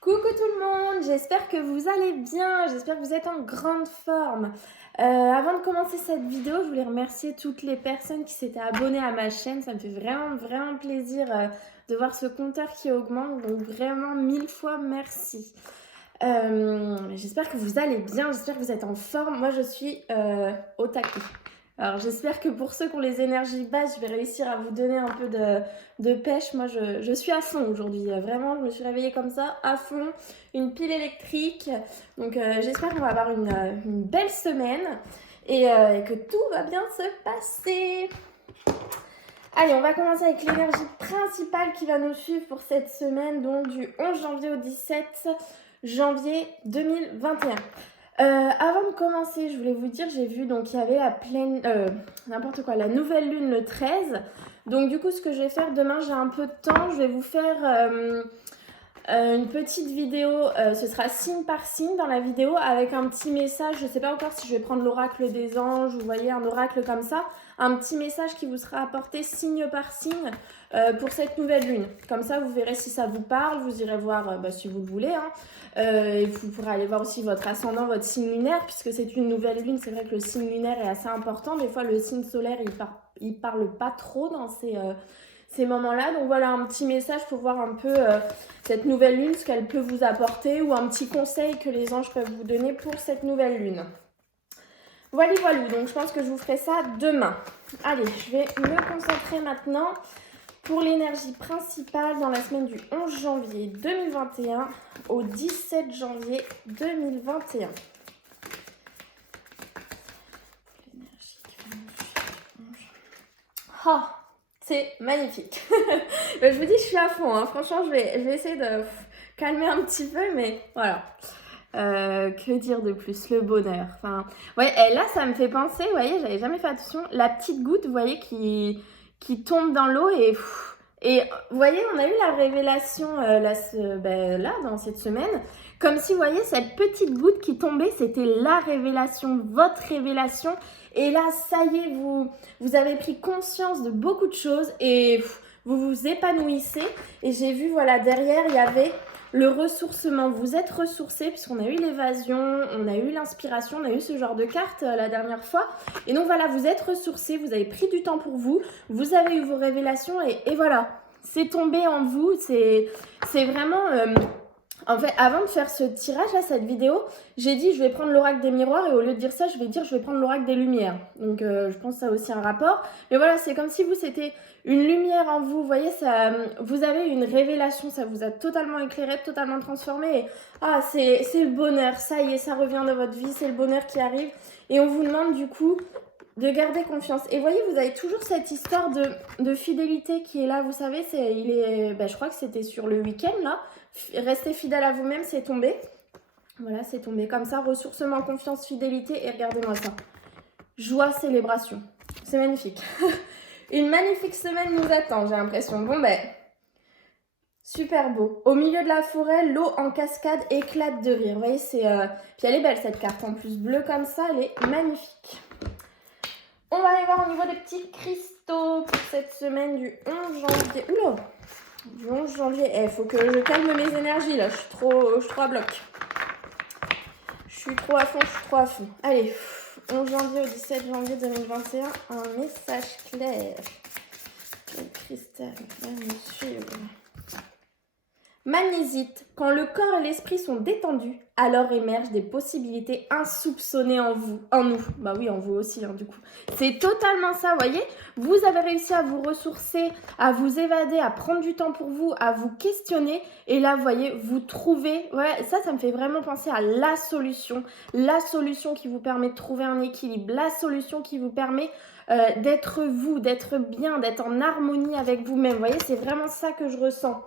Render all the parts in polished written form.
Coucou tout le monde, j'espère que vous allez bien, j'espère que vous êtes en grande forme. Avant de commencer cette vidéo, je voulais remercier toutes les personnes qui s'étaient abonnées à ma chaîne. Ça me fait vraiment plaisir de voir ce compteur qui augmente, donc vraiment 1000 fois merci. J'espère que vous allez bien, j'espère que vous êtes en forme. Moi je suis au taquet. Alors j'espère que pour ceux qui ont les énergies basses, je vais réussir à vous donner un peu de pêche. Moi je suis à fond aujourd'hui, vraiment je me suis réveillée comme ça, à fond, une pile électrique. Donc j'espère qu'on va avoir une belle semaine et que tout va bien se passer. Allez, on va commencer avec l'énergie principale qui va nous suivre pour cette semaine, donc du 11 janvier au 17 janvier 2021. Avant de commencer, je voulais vous dire, j'ai vu donc il y avait la pleine, n'importe quoi, la nouvelle lune le 13. Donc du coup, ce que je vais faire demain, j'ai un peu de temps, je vais vous faire une petite vidéo, ce sera signe par signe dans la vidéo avec un petit message. Je ne sais pas encore si je vais prendre l'oracle des anges, vous voyez, un oracle comme ça, un petit message qui vous sera apporté signe par signe pour cette nouvelle lune. Comme ça, vous verrez si ça vous parle, vous irez voir si vous le voulez. Et vous pourrez aller voir aussi votre ascendant, votre signe lunaire, puisque c'est une nouvelle lune. C'est vrai que le signe lunaire est assez important. Des fois, le signe solaire, il parle pas trop dans ces moments-là. Donc voilà un petit message pour voir un peu cette nouvelle lune, ce qu'elle peut vous apporter, ou un petit conseil que les anges peuvent vous donner pour cette nouvelle lune. Voilà, donc je pense que je vous ferai ça demain. Allez, je vais me concentrer maintenant pour l'énergie principale dans la semaine du 11 janvier 2021 au 17 janvier 2021. L'énergie qui va nous suivre. Oh, c'est magnifique. Je vous dis, je suis à fond. Franchement, je vais essayer de calmer un petit peu, mais voilà. Que dire de plus? Le bonheur. Enfin, ouais, et là, ça me fait penser, vous voyez, j'avais jamais fait attention, la petite goutte, vous voyez, qui tombe dans l'eau et vous voyez, on a eu la révélation là, dans cette semaine, comme si, vous voyez, cette petite goutte qui tombait, c'était la révélation, votre révélation. Et là, ça y est, vous avez pris conscience de beaucoup de choses et vous vous épanouissez. Et j'ai vu, voilà, derrière, il y avait le ressourcement. Vous êtes ressourcé puisqu'on a eu l'évasion, on a eu l'inspiration, on a eu ce genre de carte la dernière fois. Et donc voilà, vous êtes ressourcé, vous avez pris du temps pour vous, vous avez eu vos révélations et voilà, c'est tombé en vous. C'est vraiment... En fait, avant de faire ce tirage, là, cette vidéo, j'ai dit je vais prendre l'oracle des miroirs et au lieu de dire ça, je vais dire je vais prendre l'oracle des lumières. Donc je pense que ça a aussi un rapport. Mais voilà, c'est comme si vous, c'était une lumière en vous. Vous voyez, ça, vous avez une révélation, ça vous a totalement éclairé, totalement transformé. Et, c'est le bonheur, ça y est, ça revient dans votre vie, c'est le bonheur qui arrive. Et on vous demande du coup de garder confiance. Et voyez, vous avez toujours cette histoire de fidélité qui est là, vous savez, je crois que c'était sur le week-end là. Restez fidèle à vous-même, c'est tombé. Voilà, c'est tombé comme ça. Ressourcement, confiance, fidélité. Et regardez-moi ça. Joie, célébration. C'est magnifique. Une magnifique semaine nous attend, j'ai l'impression. Bon, super beau. Au milieu de la forêt, l'eau en cascade éclate de rire. Vous voyez, puis elle est belle cette carte. En plus, bleue comme ça, elle est magnifique. On va aller voir au niveau des petits cristaux pour cette semaine du 11 janvier. Oula! Du 11 janvier. Il faut que je calme mes énergies là. Je suis trop à bloc. Je suis trop à fond. Allez, 11 janvier au 17 janvier 2021. Un message clair. Quel cristal va nous suivre? Magnésite, quand le corps et l'esprit sont détendus, alors émergent des possibilités insoupçonnées en nous. Bah oui, en vous aussi, du coup. C'est totalement ça, vous voyez. Vous avez réussi à vous ressourcer, à vous évader, à prendre du temps pour vous, à vous questionner. Et là, vous voyez, vous trouvez... Ouais, ça me fait vraiment penser à la solution. La solution qui vous permet de trouver un équilibre. La solution qui vous permet d'être vous, d'être bien, d'être en harmonie avec vous-même. Vous voyez, c'est vraiment ça que je ressens.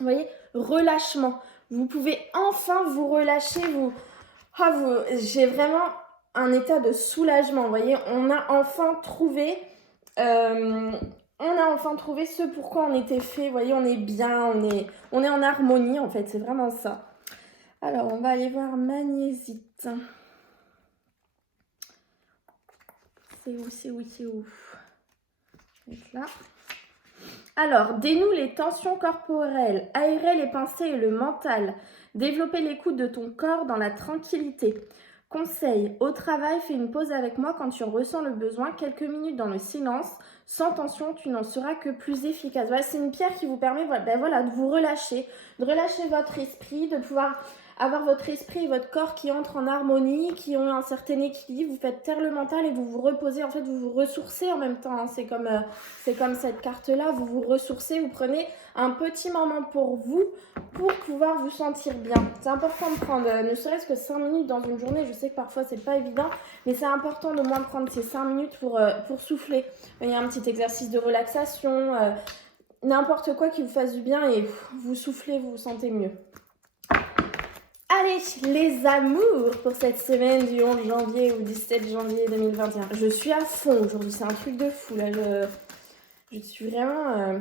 Vous voyez, relâchement. Vous pouvez enfin vous relâcher. J'ai vraiment un état de soulagement. Vous voyez, on a enfin trouvé ce pourquoi on était fait. Vous voyez, on est bien, on est en harmonie en fait. C'est vraiment ça. Alors, on va aller voir Magnésite. C'est où? Je vais mettre là. Alors, dénoue les tensions corporelles, aérer les pensées et le mental, développer l'écoute de ton corps dans la tranquillité. Conseil, au travail, fais une pause avec moi quand tu ressens le besoin, quelques minutes dans le silence. Sans tension, tu n'en seras que plus efficace. Voilà, c'est une pierre qui vous permet de vous relâcher, de relâcher votre esprit, de pouvoir avoir votre esprit et votre corps qui entrent en harmonie, qui ont un certain équilibre. Vous faites taire le mental et vous vous reposez. En fait, vous vous ressourcez en même temps. Hein. C'est comme cette carte-là. Vous vous ressourcez, vous prenez un petit moment pour vous pour pouvoir vous sentir bien. C'est important de prendre ne serait-ce que 5 minutes dans une journée. Je sais que parfois, c'est pas évident, mais c'est important de moins prendre ces 5 minutes pour souffler. Il y a un petit exercice de relaxation, n'importe quoi qui vous fasse du bien et vous soufflez, vous vous sentez mieux. Allez, les amours pour cette semaine du 11 janvier au 17 janvier 2021. Je suis à fond aujourd'hui, c'est un truc de fou là. Je suis vraiment...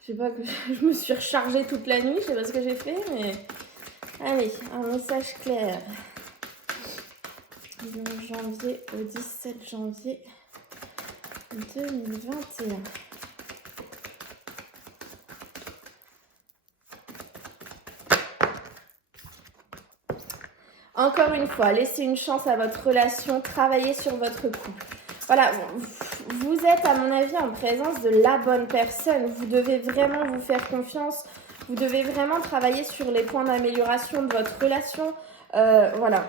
je sais pas, je me suis rechargée toute la nuit, je sais pas ce que j'ai fait, mais... Allez, un message clair. Du 11 janvier au 17 janvier 2021. Encore une fois, laissez une chance à votre relation, travaillez sur votre couple. Voilà, vous êtes à mon avis en présence de la bonne personne. Vous devez vraiment vous faire confiance. Vous devez vraiment travailler sur les points d'amélioration de votre relation. Voilà,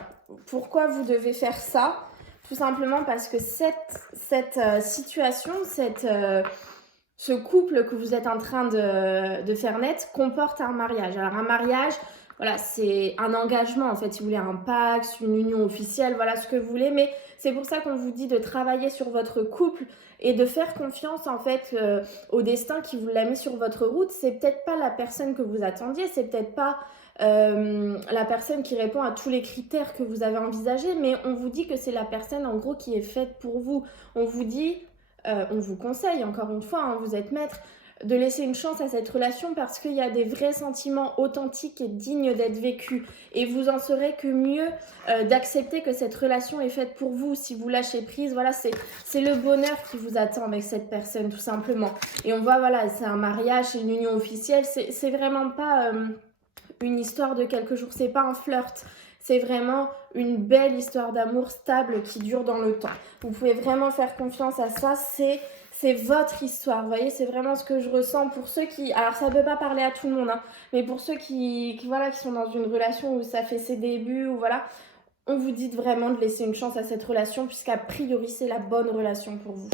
pourquoi vous devez faire ça? Tout simplement parce que cette situation, ce couple que vous êtes en train de faire naître comporte un mariage. Alors un mariage... Voilà, c'est un engagement en fait, si vous voulez, un pacte, une union officielle, voilà ce que vous voulez. Mais c'est pour ça qu'on vous dit de travailler sur votre couple et de faire confiance en fait au destin qui vous l'a mis sur votre route. C'est peut-être pas la personne que vous attendiez, c'est peut-être pas la personne qui répond à tous les critères que vous avez envisagés, mais on vous dit que c'est la personne en gros qui est faite pour vous. On vous dit, on vous conseille encore une fois, hein, vous êtes maître, de laisser une chance à cette relation parce qu'il y a des vrais sentiments authentiques et dignes d'être vécus. Et vous en serez que mieux d'accepter que cette relation est faite pour vous. Si vous lâchez prise, voilà, c'est le bonheur qui vous attend avec cette personne, tout simplement. Et on voit, voilà, c'est un mariage, c'est une union officielle. C'est vraiment pas une histoire de quelques jours, c'est pas un flirt. C'est vraiment une belle histoire d'amour stable qui dure dans le temps. Vous pouvez vraiment faire confiance à ça, c'est votre histoire, vous voyez, c'est vraiment ce que je ressens pour ceux qui... Alors ça ne peut pas parler à tout le monde, hein, mais pour ceux qui sont dans une relation où ça fait ses débuts, ou voilà, on vous dit vraiment de laisser une chance à cette relation, puisqu'a priori c'est la bonne relation pour vous.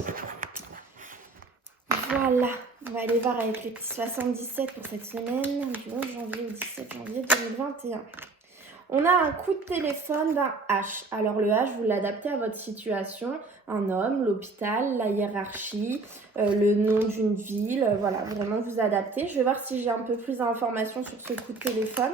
Voilà, on va aller voir avec les petits 77 pour cette semaine, du 11 janvier au 17 janvier 2021. On a un coup de téléphone d'un H. Alors le H, vous l'adaptez à votre situation. Un homme, l'hôpital, la hiérarchie, le nom d'une ville. Voilà, vraiment vous adaptez. Je vais voir si j'ai un peu plus d'informations sur ce coup de téléphone.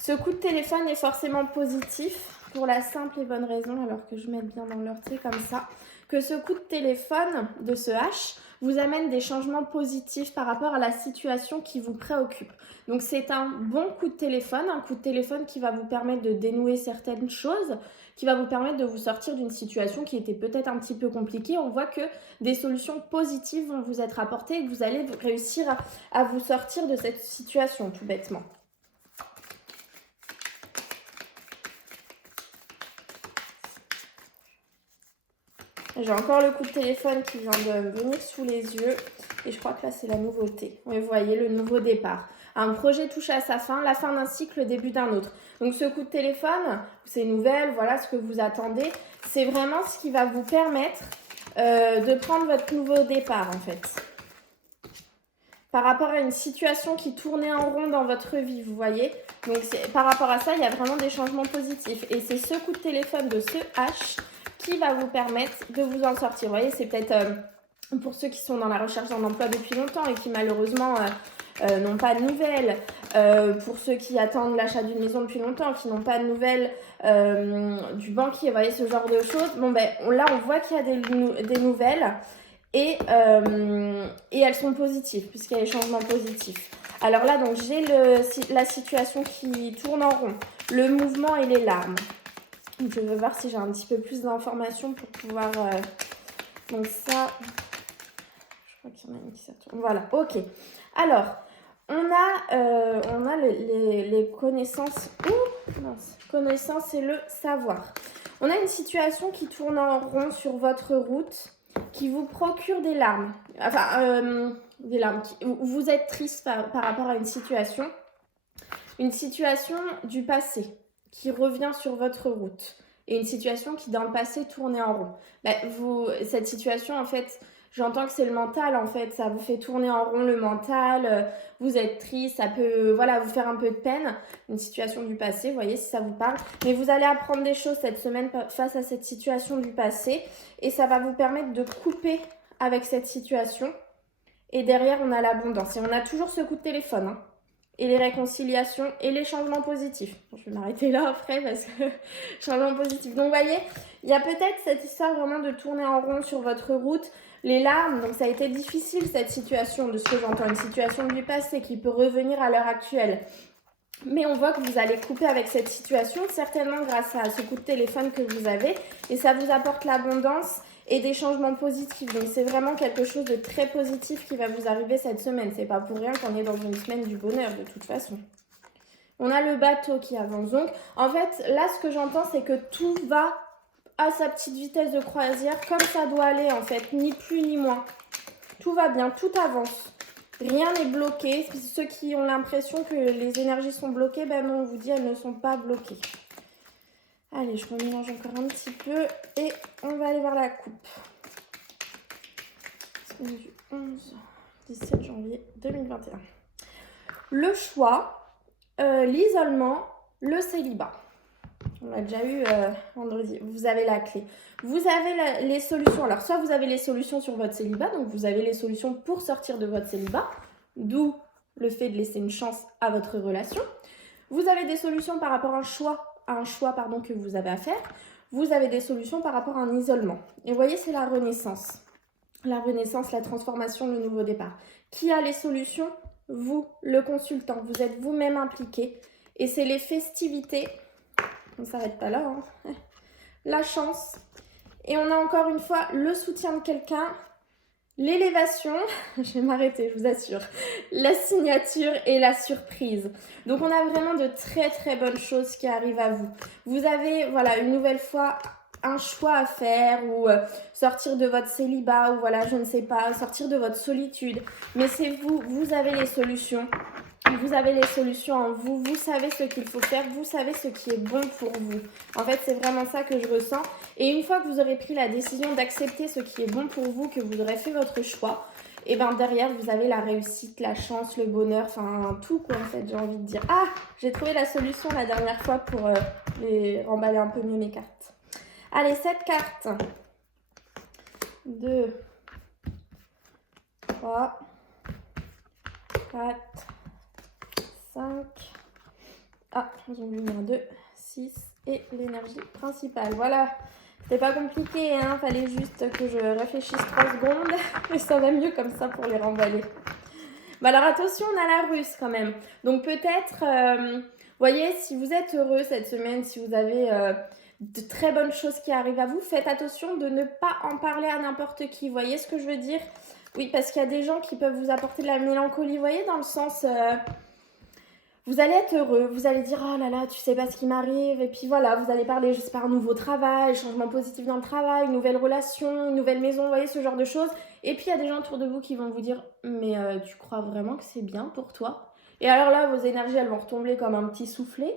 Ce coup de téléphone est forcément positif pour la simple et bonne raison, alors que je mette bien dans l'heurté comme ça, que ce coup de téléphone de ce H vous amène des changements positifs par rapport à la situation qui vous préoccupe. Donc c'est un bon coup de téléphone qui va vous permettre de dénouer certaines choses, qui va vous permettre de vous sortir d'une situation qui était peut-être un petit peu compliquée. On voit que des solutions positives vont vous être apportées et que vous allez réussir à vous sortir de cette situation, tout bêtement. J'ai encore le coup de téléphone qui vient de venir sous les yeux et je crois que là c'est la nouveauté. Oui, vous voyez, le nouveau départ. Un projet touche à sa fin, la fin d'un cycle, le début d'un autre. Donc ce coup de téléphone, ces nouvelles, voilà ce que vous attendez, c'est vraiment ce qui va vous permettre de prendre votre nouveau départ en fait. Par rapport à une situation qui tournait en rond dans votre vie, vous voyez. Donc par rapport à ça, il y a vraiment des changements positifs. Et c'est ce coup de téléphone de ce H qui va vous permettre de vous en sortir. Vous voyez, c'est peut-être pour ceux qui sont dans la recherche d'un emploi depuis longtemps et qui malheureusement n'ont pas de nouvelles, pour ceux qui attendent l'achat d'une maison depuis longtemps, qui n'ont pas de nouvelles du banquier, vous voyez, ce genre de choses. Bon, ben là, on voit qu'il y a des nouvelles et elles sont positives, puisqu'il y a des changements positifs. Alors là, donc j'ai la situation qui tourne en rond, le mouvement et les larmes. Je vais voir si j'ai un petit peu plus d'informations pour pouvoir... Donc ça, je crois qu'il y en a une qui s'est retournée. Voilà, ok. Alors, on a les connaissances. Mince. Connaissances et le savoir. On a une situation qui tourne en rond sur votre route, qui vous procure des larmes. Enfin, des larmes. Vous êtes triste par rapport à une situation. Une situation du passé qui revient sur votre route. Et une situation qui, dans le passé, tournait en rond. Cette situation, en fait, j'entends que c'est le mental, en fait. Ça vous fait tourner en rond le mental. Vous êtes triste, ça peut vous faire un peu de peine. Une situation du passé, vous voyez, si ça vous parle. Mais vous allez apprendre des choses cette semaine face à cette situation du passé. Et ça va vous permettre de couper avec cette situation. Et derrière, on a l'abondance. Et on a toujours ce coup de téléphone, hein. Et les réconciliations et les changements positifs. Je vais m'arrêter là après parce que changements positifs. Donc, vous voyez, il y a peut-être cette histoire vraiment de tourner en rond sur votre route. Les larmes, donc ça a été difficile cette situation, de ce que j'entends, une situation du passé qui peut revenir à l'heure actuelle. Mais on voit que vous allez couper avec cette situation, certainement grâce à ce coup de téléphone que vous avez. Et ça vous apporte l'abondance et des changements positifs. Donc c'est vraiment quelque chose de très positif qui va vous arriver cette semaine. C'est pas pour rien qu'on est dans une semaine du bonheur de toute façon. On a le bateau qui avance. Donc en fait, là ce que j'entends, c'est que tout va à sa petite vitesse de croisière, comme ça doit aller en fait, ni plus ni moins. Tout va bien, tout avance. Rien n'est bloqué. Ceux qui ont l'impression que les énergies sont bloquées, ben non, on vous dit elles ne sont pas bloquées. Allez, je remélange encore un petit peu et on va aller voir la coupe. Semaine du 17 janvier 2021. Le choix, l'isolement, le célibat. On l'a déjà eu vendredi. Vous avez la clé. Vous avez les solutions. Alors, soit vous avez les solutions sur votre célibat, donc vous avez les solutions pour sortir de votre célibat, d'où le fait de laisser une chance à votre relation. Vous avez des solutions par rapport à un choix que vous avez à faire. Vous avez des solutions par rapport à un isolement. Et vous voyez, c'est la renaissance. La renaissance, la transformation, le nouveau départ. Qui a les solutions? Vous, le consultant. Vous êtes vous-même impliqué. Et c'est les festivités. On ne s'arrête pas là, hein. La chance. Et on a encore une fois le soutien de quelqu'un, l'élévation, je vais m'arrêter, je vous assure, la signature et la surprise. Donc on a vraiment de très très bonnes choses qui arrivent à vous. Vous avez, voilà, une nouvelle fois un choix à faire ou sortir de votre célibat ou voilà, je ne sais pas, sortir de votre solitude. Mais c'est vous, vous avez les solutions. Vous avez les solutions en vous, vous savez ce qu'il faut faire, vous savez ce qui est bon pour vous. En fait, c'est vraiment ça que je ressens. Et une fois que vous aurez pris la décision d'accepter ce qui est bon pour vous, que vous aurez fait votre choix, et bien derrière, vous avez la réussite, la chance, le bonheur, enfin tout quoi en fait, j'ai envie de dire. Ah, j'ai trouvé la solution la dernière fois pour les remballer un peu mieux mes cartes. Allez, 7 cartes. 2, 3, 4, 5, j'en ai mis un 2, 6 et l'énergie principale. Voilà, c'était pas compliqué, hein, fallait juste que je réfléchisse 3 secondes et ça va mieux comme ça pour les remballer. Bah alors attention, on a la Russe quand même. Donc peut-être, voyez, si vous êtes heureux cette semaine, si vous avez de très bonnes choses qui arrivent à vous, faites attention de ne pas en parler à n'importe qui. Vous voyez ce que je veux dire? Oui, parce qu'il y a des gens qui peuvent vous apporter de la mélancolie, vous voyez, dans le sens... vous allez être heureux, vous allez dire « Oh là là, tu sais pas ce qui m'arrive » et puis voilà, vous allez parler, je sais pas, un nouveau travail, changement positif dans le travail, une nouvelle relation, une nouvelle maison, vous voyez, ce genre de choses. Et puis il y a des gens autour de vous qui vont vous dire « Mais tu crois vraiment que c'est bien pour toi ?» Et alors là, vos énergies, elles vont retomber comme un petit soufflet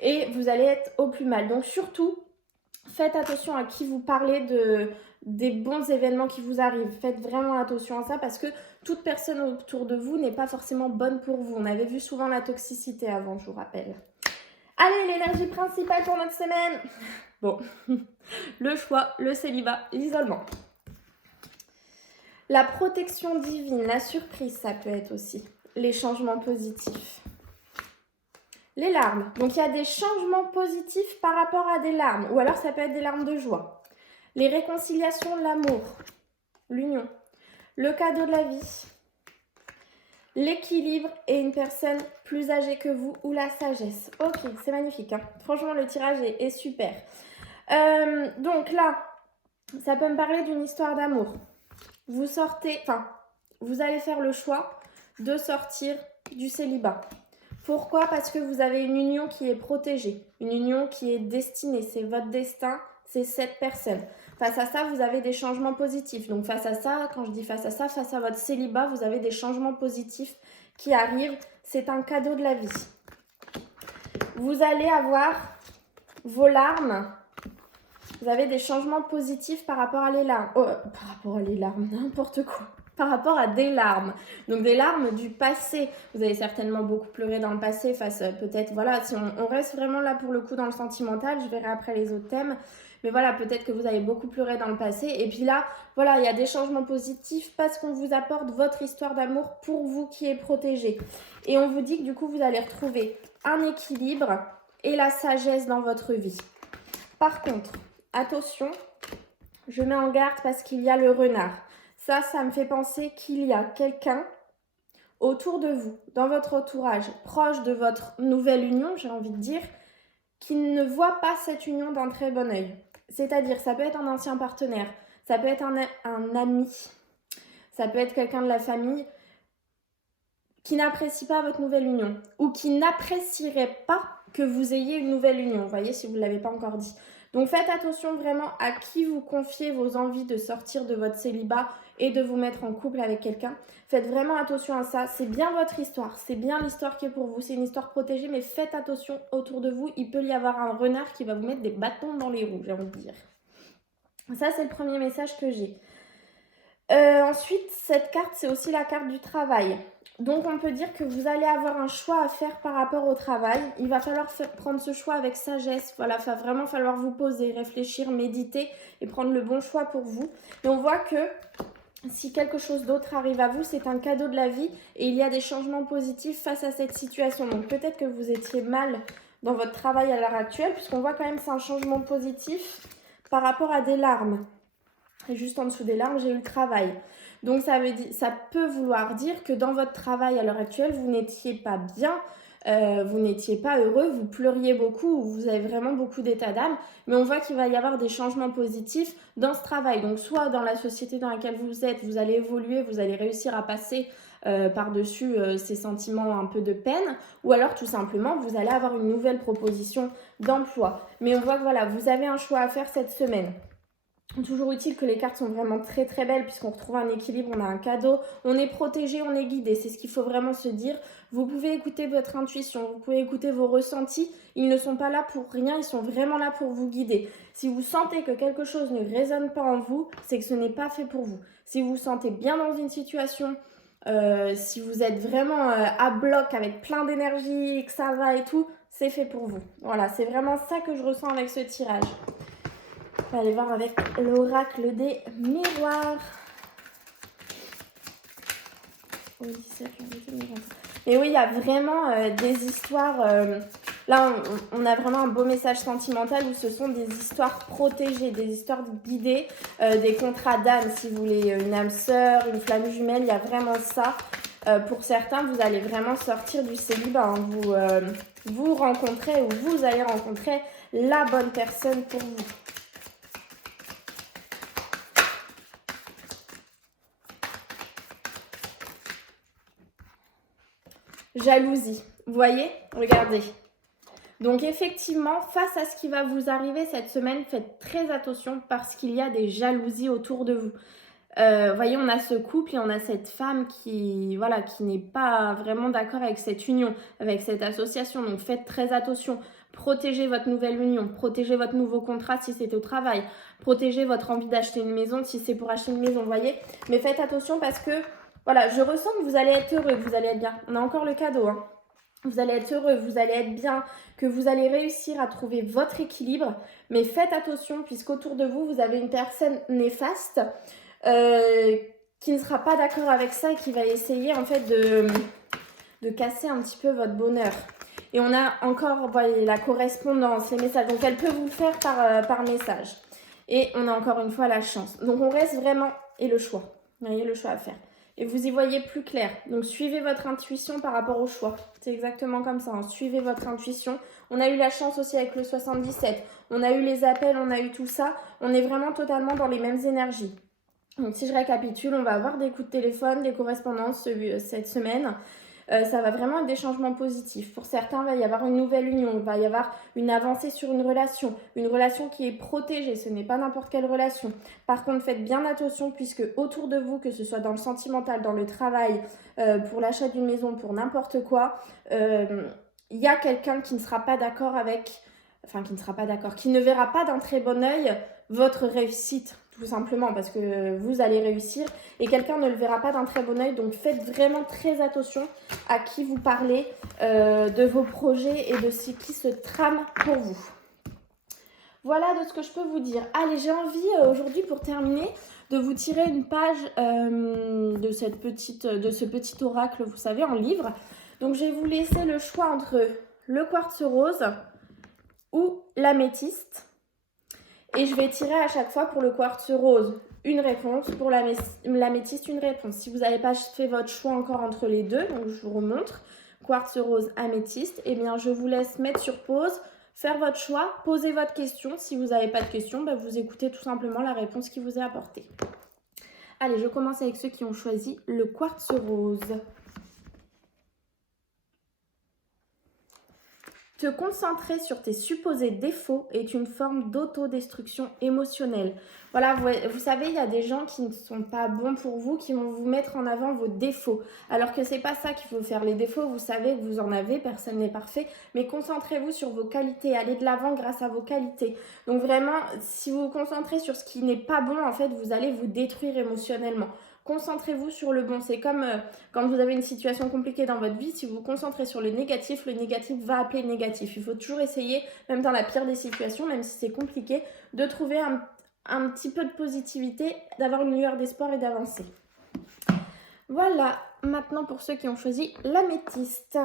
et vous allez être au plus mal. Donc surtout, faites attention à qui vous parlez des bons événements qui vous arrivent. Faites vraiment attention à ça parce que toute personne autour de vous n'est pas forcément bonne pour vous. On avait vu souvent la toxicité avant, je vous rappelle. Allez, l'énergie principale pour notre semaine. Bon, le choix, le célibat, l'isolement. La protection divine, la surprise, ça peut être aussi. Les changements positifs. Les larmes. Donc, il y a des changements positifs par rapport à des larmes. Ou alors, ça peut être des larmes de joie. Les réconciliations, l'amour, l'union, le cadeau de la vie, l'équilibre et une personne plus âgée que vous ou la sagesse. Ok, c'est magnifique, hein. Franchement, le tirage est super. Donc là, ça peut me parler d'une histoire d'amour. Vous sortez, enfin, vous allez faire le choix de sortir du célibat. Pourquoi? Parce que vous avez une union qui est protégée, une union qui est destinée, c'est votre destin, c'est cette personne. Face à ça, vous avez des changements positifs. Donc face à ça, quand je dis face à ça, face à votre célibat, vous avez des changements positifs qui arrivent. C'est un cadeau de la vie. Vous allez avoir vos larmes. Vous avez des changements positifs par rapport à les larmes. Oh, par rapport à les larmes, n'importe quoi. Par rapport à des larmes. Donc des larmes du passé. Vous avez certainement beaucoup pleuré dans le passé face peut-être, voilà, si on reste vraiment là pour le coup dans le sentimental, je verrai après les autres thèmes. Mais voilà, peut-être que vous avez beaucoup pleuré dans le passé. Et puis là, voilà, il y a des changements positifs parce qu'on vous apporte votre histoire d'amour pour vous qui est protégée. Et on vous dit que du coup, vous allez retrouver un équilibre et la sagesse dans votre vie. Par contre, attention, je mets en garde parce qu'il y a le renard. Ça me fait penser qu'il y a quelqu'un autour de vous, dans votre entourage, proche de votre nouvelle union, j'ai envie de dire, qui ne voit pas cette union d'un très bon œil. C'est-à-dire, ça peut être un ancien partenaire, ça peut être un ami, ça peut être quelqu'un de la famille qui n'apprécie pas votre nouvelle union ou qui n'apprécierait pas que vous ayez une nouvelle union, vous voyez, si vous ne l'avez pas encore dit. Donc faites attention vraiment à qui vous confiez vos envies de sortir de votre célibat et de vous mettre en couple avec quelqu'un. Faites vraiment attention à ça, c'est bien votre histoire, c'est bien l'histoire qui est pour vous, c'est une histoire protégée, mais faites attention autour de vous, il peut y avoir un renard qui va vous mettre des bâtons dans les roues, j'ai envie de dire. Ça, c'est le premier message que j'ai. Ensuite, cette carte, c'est aussi la carte du travail. Donc, on peut dire que vous allez avoir un choix à faire par rapport au travail. Il va falloir prendre ce choix avec sagesse. Voilà, il va vraiment falloir vous poser, réfléchir, méditer et prendre le bon choix pour vous. Et on voit que si quelque chose d'autre arrive à vous, c'est un cadeau de la vie et il y a des changements positifs face à cette situation. Donc, peut-être que vous étiez mal dans votre travail à l'heure actuelle, puisqu'on voit quand même que c'est un changement positif par rapport à des larmes. Et juste en dessous des larmes, j'ai eu le travail. Donc ça peut vouloir dire que dans votre travail à l'heure actuelle, vous n'étiez pas bien, vous n'étiez pas heureux, vous pleuriez beaucoup, vous avez vraiment beaucoup d'état d'âme, mais on voit qu'il va y avoir des changements positifs dans ce travail. Donc soit dans la société dans laquelle vous êtes, vous allez évoluer, vous allez réussir à passer par-dessus ces sentiments un peu de peine, ou alors tout simplement vous allez avoir une nouvelle proposition d'emploi. Mais on voit que voilà, vous avez un choix à faire cette semaine. Toujours utile que les cartes sont vraiment très très belles puisqu'on retrouve un équilibre, on a un cadeau, on est protégé, on est guidé, c'est ce qu'il faut vraiment se dire. Vous pouvez écouter votre intuition, vous pouvez écouter vos ressentis, ils ne sont pas là pour rien, ils sont vraiment là pour vous guider. Si vous sentez que quelque chose ne résonne pas en vous, c'est que ce n'est pas fait pour vous. Si vous vous sentez bien dans une situation, si vous êtes vraiment à bloc avec plein d'énergie, que ça va et tout, c'est fait pour vous. Voilà, c'est vraiment ça que je ressens avec ce tirage. On va aller voir avec l'oracle des miroirs. Et oui, il y a vraiment des histoires. Là, on a vraiment un beau message sentimental où ce sont des histoires protégées, des histoires guidées, des contrats d'âme, si vous voulez, une âme sœur, une flamme jumelle, il y a vraiment ça. Pour certains, vous allez vraiment sortir du célibat. Hein. Vous rencontrez ou vous allez rencontrer la bonne personne pour vous. Jalousie, vous voyez, regardez. Donc effectivement, face à ce qui va vous arriver cette semaine, faites très attention parce qu'il y a des jalousies autour de vous. Vous voyez, on a ce couple et on a cette femme qui n'est pas vraiment d'accord avec cette union, avec cette association. Donc faites très attention. Protégez votre nouvelle union, protégez votre nouveau contrat si c'est au travail, protégez votre envie d'acheter une maison si c'est pour acheter une maison, vous voyez. Mais faites attention parce que voilà, je ressens que vous allez être heureux, que vous allez être bien. On a encore le cadeau, hein. Vous allez être heureux, vous allez être bien, que vous allez réussir à trouver votre équilibre. Mais faites attention puisqu'autour de vous, vous avez une personne néfaste qui ne sera pas d'accord avec ça et qui va essayer en fait de casser un petit peu votre bonheur. Et on a encore voyez, la correspondance, les messages. Donc elle peut vous le faire par message. Et on a encore une fois la chance. Donc on reste vraiment et le choix. Vous voyez le choix à faire. Et vous y voyez plus clair. Donc, suivez votre intuition par rapport au choix. C'est exactement comme ça. Hein. Suivez votre intuition. On a eu la chance aussi avec le 77. On a eu les appels, on a eu tout ça. On est vraiment totalement dans les mêmes énergies. Donc si je récapitule, on va avoir des coups de téléphone, des correspondances cette semaine. Ça va vraiment être des changements positifs. Pour certains, il va y avoir une nouvelle union, il va y avoir une avancée sur une relation qui est protégée, ce n'est pas n'importe quelle relation. Par contre, faites bien attention puisque autour de vous, que ce soit dans le sentimental, dans le travail, pour l'achat d'une maison, pour n'importe quoi, il y a quelqu'un qui ne sera pas d'accord qui ne verra pas d'un très bon œil votre réussite, tout simplement, parce que vous allez réussir et quelqu'un ne le verra pas d'un très bon œil. Donc faites vraiment très attention à qui vous parlez de vos projets et de ce qui se trame pour vous. Voilà de ce que je peux vous dire. Allez, j'ai envie aujourd'hui, pour terminer, de vous tirer une page de ce petit oracle, vous savez, en livre. Donc je vais vous laisser le choix entre le quartz rose ou l'améthyste. Et je vais tirer à chaque fois pour le quartz rose une réponse, pour l'améthyste une réponse. Si vous n'avez pas fait votre choix encore entre les deux, donc je vous remontre, quartz rose, améthyste, eh bien je vous laisse mettre sur pause, faire votre choix, poser votre question. Si vous n'avez pas de question, vous écoutez tout simplement la réponse qui vous est apportée. Allez, je commence avec ceux qui ont choisi le quartz rose. Te concentrer sur tes supposés défauts est une forme d'autodestruction émotionnelle. Voilà, vous savez, il y a des gens qui ne sont pas bons pour vous, qui vont vous mettre en avant vos défauts. Alors que c'est pas ça qu'il faut faire. Les défauts, vous savez que vous en avez, personne n'est parfait. Mais concentrez-vous sur vos qualités, allez de l'avant grâce à vos qualités. Donc vraiment, si vous vous concentrez sur ce qui n'est pas bon, en fait, vous allez vous détruire émotionnellement. Concentrez-vous sur le bon. C'est comme quand vous avez une situation compliquée dans votre vie, si vous vous concentrez sur le négatif va appeler le négatif. Il faut toujours essayer, même dans la pire des situations, même si c'est compliqué, de trouver un petit peu de positivité, d'avoir une lueur d'espoir et d'avancer. Voilà, maintenant pour ceux qui ont choisi l'améthyste.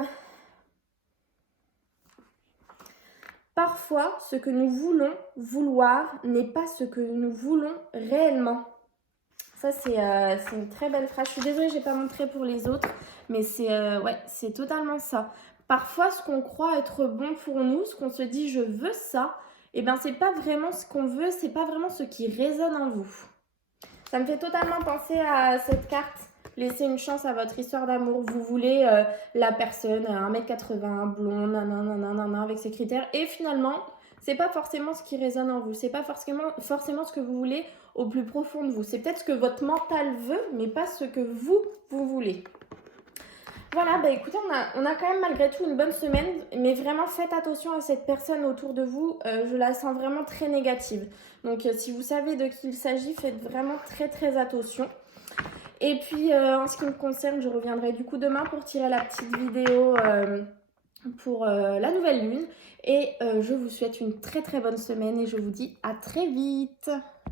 Parfois, ce que nous voulons vouloir n'est pas ce que nous voulons réellement. Ça, c'est une très belle phrase. Je suis désolée, je n'ai pas montré pour les autres, mais c'est totalement ça. Parfois, ce qu'on croit être bon pour nous, ce qu'on se dit « je veux ça », eh bien, c'est pas vraiment ce qu'on veut, c'est pas vraiment ce qui résonne en vous. Ça me fait totalement penser à cette carte. Laissez une chance à votre histoire d'amour. Vous voulez la personne 1m80, blonde, nanana, avec ses critères. Et finalement, c'est pas forcément ce qui résonne en vous. C'est pas forcément ce que vous voulez au plus profond de vous. C'est peut-être ce que votre mental veut, mais pas ce que vous voulez. Voilà, écoutez, on a quand même malgré tout une bonne semaine, mais vraiment faites attention à cette personne autour de vous, je la sens vraiment très négative. Donc si vous savez de qui il s'agit, faites vraiment très très attention. Et puis en ce qui me concerne, je reviendrai du coup demain pour tirer la petite vidéo pour la nouvelle lune. Et je vous souhaite une très très bonne semaine et je vous dis à très vite.